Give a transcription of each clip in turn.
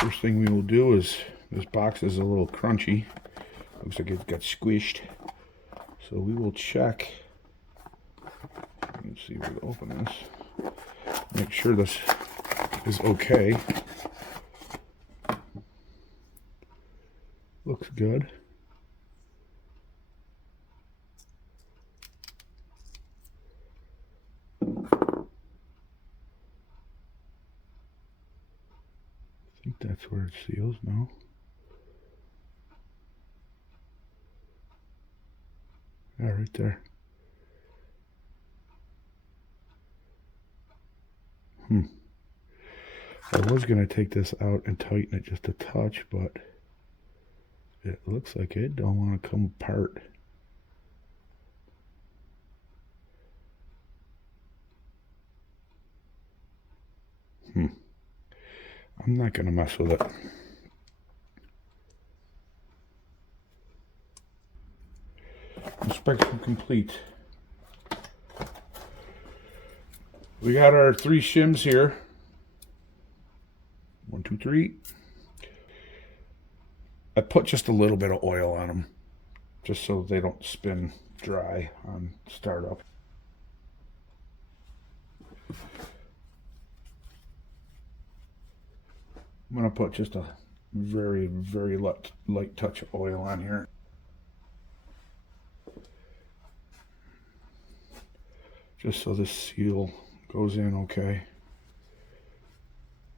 First thing we will do is, this box is a little crunchy. Looks like it got squished. So we will check. Let's see where to open this. Make sure this is okay. Looks good. I think that's where it seals now. Yeah, right there. I was going to take this out and tighten it just a touch, but it looks like it don't want to come apart. I'm not going to mess with it. Inspection complete. We got our 3 shims here. 1, 2, 3. I put just a little bit of oil on them, just so they don't spin dry on startup. I'm going to put just a very, very light touch of oil on here. Just so the seal goes in okay.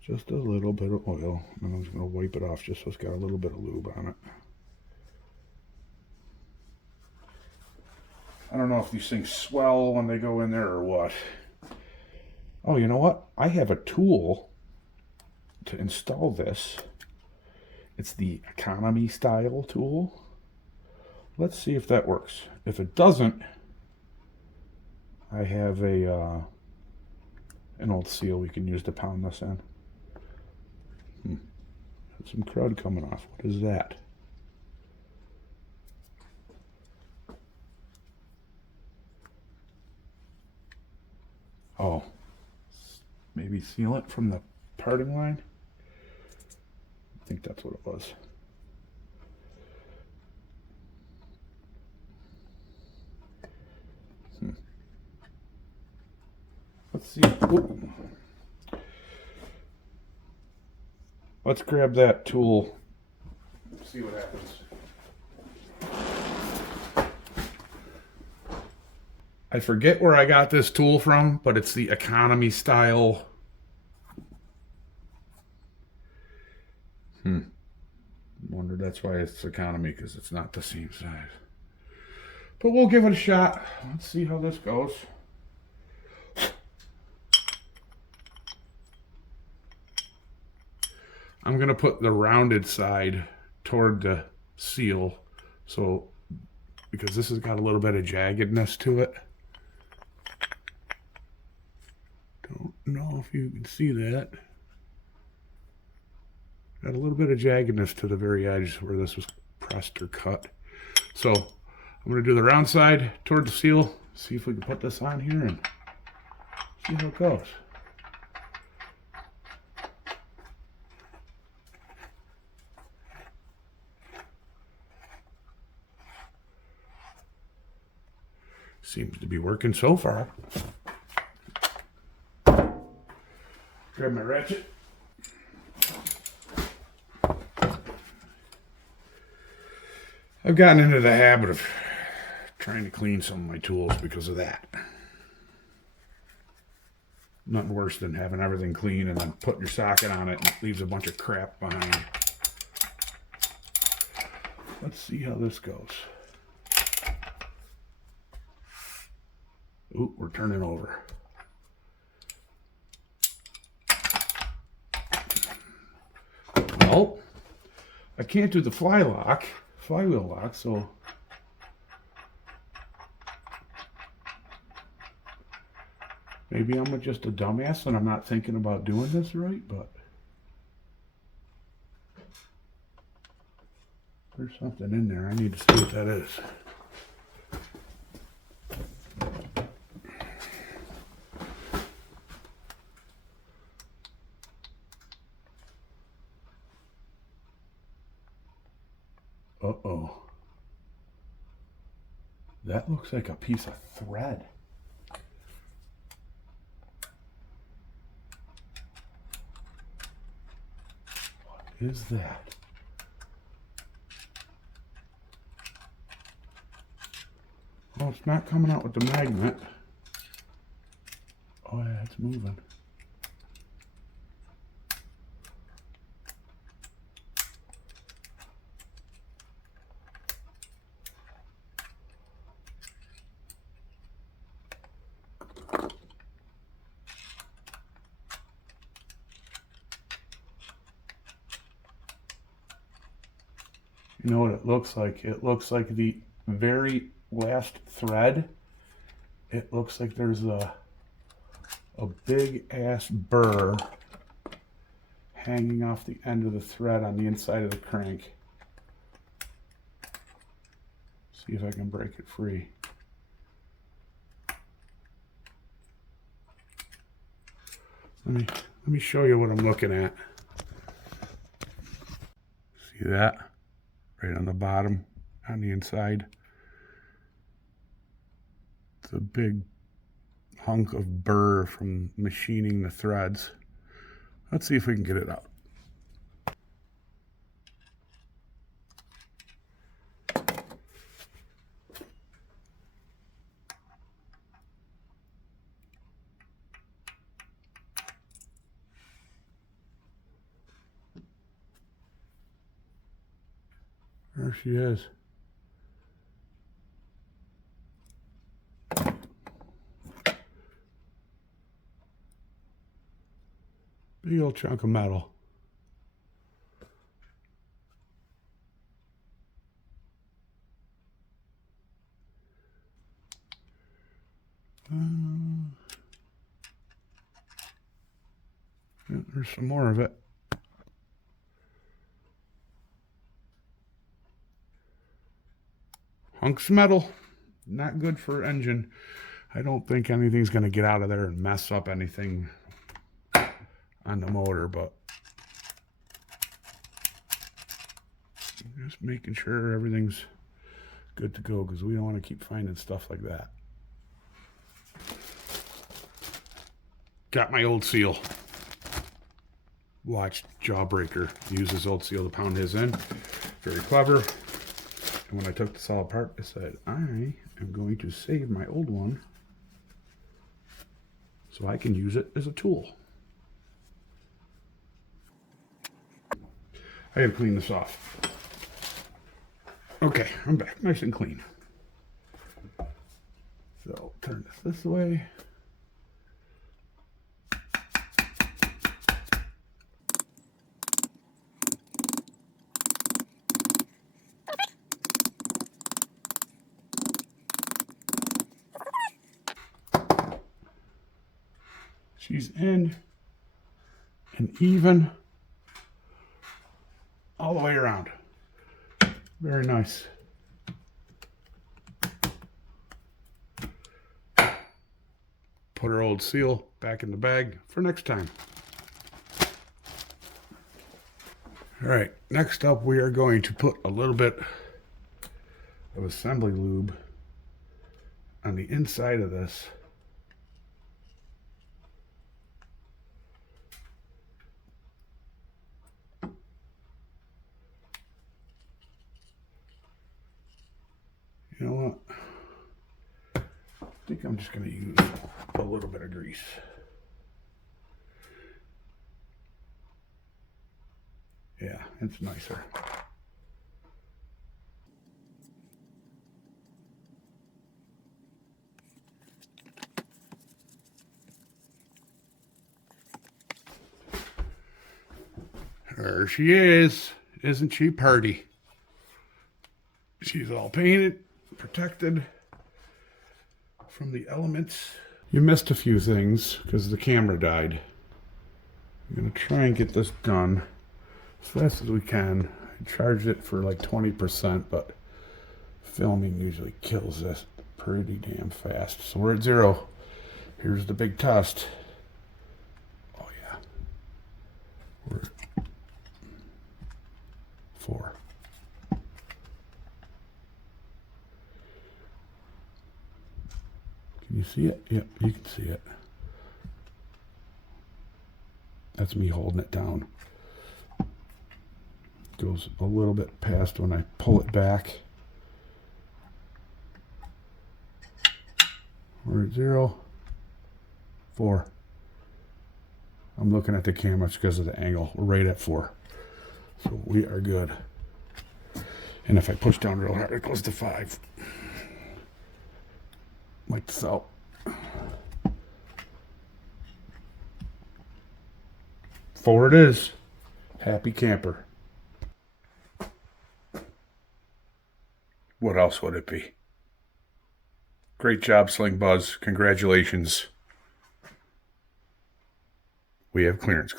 Just a little bit of oil, and I'm just going to wipe it off just so it's got a little bit of lube on it. I don't know if these things swell when they go in there or what. Oh, you know what? I have a tool to install this. It's the economy style tool. Let's see if that works. If it doesn't, I have an old seal we can use to pound this in. Some crud coming off. What is that? Oh, maybe seal it from the parting line? I think that's what it was. Let's see. Ooh. Let's grab that tool. See what happens. I forget where I got this tool from, but it's the economy style. Wonder that's why it's economy, because it's not the same size. But we'll give it a shot. Let's see how this goes. I'm going to put the rounded side toward the seal, so because this has got a little bit of jaggedness to it. Don't know if you can see that. Got a little bit of jaggedness to the very edge where this was pressed or cut. So I'm going to do the round side toward the seal, see if we can put this on here and see how it goes. Seems to be working so far. Grab my ratchet. I've gotten into the habit of trying to clean some of my tools because of that. Nothing worse than having everything clean and then putting your socket on it and it leaves a bunch of crap behind. Let's see how this goes. Ooh, we're turning over. Well, I can't do the flywheel lock, so maybe I'm just a dumbass and I'm not thinking about doing this right, but there's something in there. I need to see what that is. Uh-oh. That looks like a piece of thread. What is that? Well, it's not coming out with the magnet. Oh yeah, it's moving. You know what it looks like? It looks like the very last thread. It looks like there's a big ass burr hanging off the end of the thread on the inside of the crank. See if I can break it free. Let me show you what I'm looking at. See that? Right on the bottom, on the inside. It's a big hunk of burr from machining the threads. Let's see if we can get it out. There she is. Big old chunk of metal. Yeah, there's some more of it. Hunks of metal, not good for engine. I don't think anything's going to get out of there and mess up anything on the motor, but just making sure everything's good to go, because we don't want to keep finding stuff like that. Got my old seal. Watched Jawbreaker use his old seal to pound his in. Very clever. And when I took this all apart, I said, I am going to save my old one so I can use it as a tool. I gotta clean this off. Okay, I'm back, nice and clean. So turn this way. She's in and even all the way around. Very nice. Put our old seal back in the bag for next time. All right, next up we are going to put a little bit of assembly lube on the inside of this. You know what? I think I'm just going to use a little bit of grease. Yeah, it's nicer. There she is. Isn't she pretty? She's all painted, protected from the elements. You missed a few things because the camera died. I'm going to try and get this done as fast as we can. I charged it for like 20%, but filming usually kills this pretty damn fast. So we're at 0. Here's the big test. Oh yeah. We're at 4. see it? Yep, you can see it. That's me holding it down. Goes a little bit past when I pull it back. We're at 0, 4. I'm looking at the camera because of the angle. We're right at 4. So we are good. And if I push down real hard, it goes to 5. Like so. 4 it is. Happy camper. What else would it be? Great job, Sling Buzz. Congratulations. We have clearance.